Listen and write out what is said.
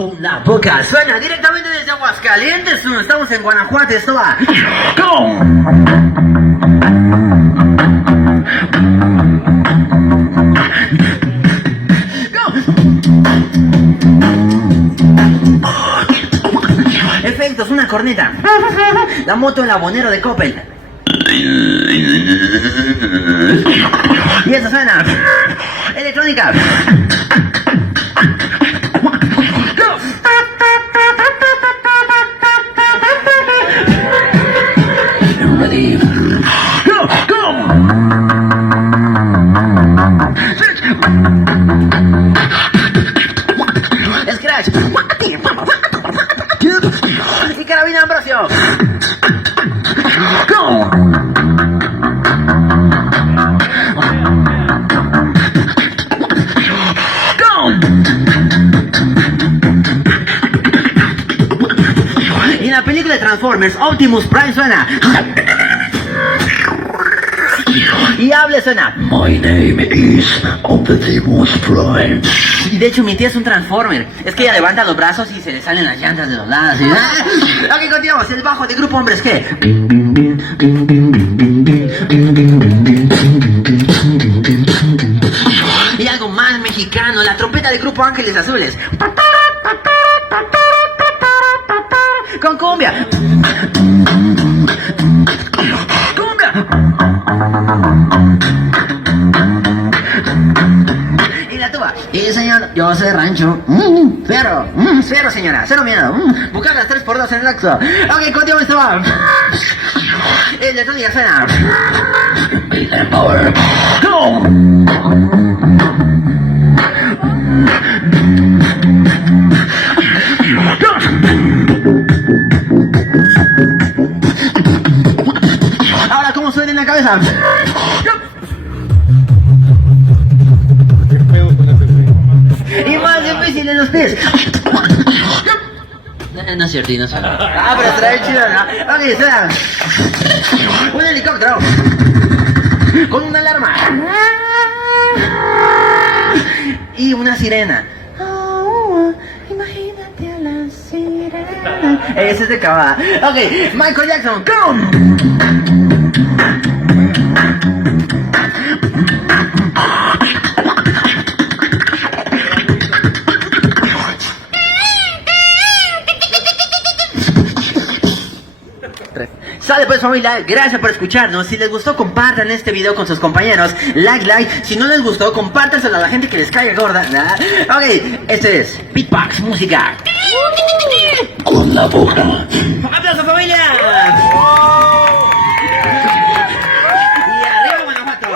con la boca. Suena directamente desde Aguascalientes. Estamos en Guanajuato. Esto va. Efectos, una corneta. La moto el abonero de Coppel. Y eso suena. Electrónica. Ready. Go, go. Scratch. Y carabina Ambrosio. Go. Y en la película de Transformers, Optimus Prime suena. Y hable suena. My name is Optimus Prime. Y de hecho mi tía es un Transformer. Es que ella levanta los brazos y se le salen las llantas de los lados. ¿Sí? Ok, continuamos. El bajo de Grupo Hombres G. Y algo más mexicano, la trompeta de Grupo Ángeles Azules. Con cumbia. Cumbia. Y la tuba. Y señor, yo soy de rancho. Fierro, señora, cero miedo. Buscar las 3x2 en el Oxxo. Ok, continuamos esto va. El de Tony suena. Power. Go. Ahora, ¿cómo suena en la cabeza? Y más difícil en los pies. No es cierto, no suena. Pero estará chido, ¿no? Ok, suena. Un helicóptero. Con una alarma. Y una sirena. Imagínate a la sirena. Ese es de Cabada. Ok, Michael Jackson. ¡Come! Sale pues familia, gracias por escucharnos. Si les gustó, compartan este video con sus compañeros. Like. Si no les gustó, compártanselo a la gente que les caiga gorda. Ok, este es Beatbox Música. Con la boca. ¡Aplausos familia! Y arriba Guanajuato.